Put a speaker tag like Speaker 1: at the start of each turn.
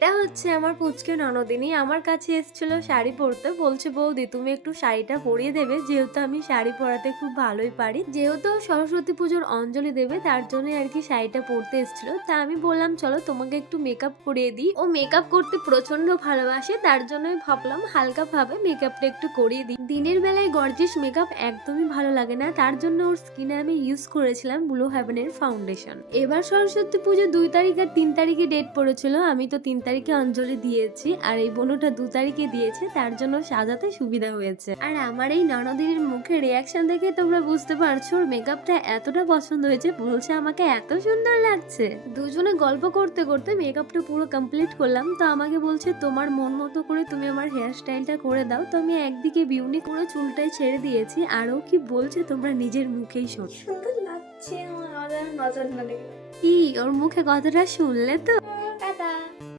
Speaker 1: এটা হচ্ছে আমার পুচকে ননদিনী। আমার কাছে এসেছিল শাড়ি পরতে। বলছে, বৌদি, তুমি একটু শাড়িটা পরিয়ে দেবে। যেহেতু আমি শাড়ি পরাতে খুব ভালোই পারি। যেহেতু সরস্বতী পুজোর অঞ্জলি দেবে, তার জন্য আর কি শাড়িটা পরতে এসেছিল। তা আমি বললাম, চলো, তোমাকে একটু মেকআপ করিয়ে দিই। ও মেকআপ করতে প্রচণ্ড ভালোবাসে, তার জন্যই ভাবলাম হালকা ভাবে মেকআপটা একটু করিয়ে দিই। দিনের বেলায় গর্জিস মেকআপ একদমই ভালো লাগে না। তার জন্য ওর স্কিনে আমি ইউজ করেছিলাম ব্লু হ্যাভেনের ফাউন্ডেশন এবার সরস্বতী পুজো দুই তারিখ আর তিন তারিখে ডেট পড়েছিল। আমি তো তিন তারিখে অঞ্জলি দিয়েছি আর এই বোনটা দু তারিখে দিয়েছে তার জন্য সাজাতে সুবিধা হয়েছে। আর আমার এই ননদিনীর মুখে রিয়াকশন দেখে তোমরা বুঝতে পারছ ওর মেকআপটা এতটা পছন্দ হয়েছে বলছে আমাকে এত সুন্দর লাগছে। দুজনে গল্প করতে করতে মেকআপটা পুরো কমপ্লিট করলাম তো আমাকে বলছে তোমার মন মতো করে তুমি আমার হেয়ার স্টাইলটা করে দাও। তো আমি একদিকে বিউনি করে চুলটাই ছেড়ে দিয়েছি আর ও কি বলছে তোমরা নিজের মুখেই শোন।
Speaker 2: সুন্দর লাগছে আমার নজর না
Speaker 1: কি ওর মুখে কথাটা শুনলে তো?
Speaker 2: টাটা।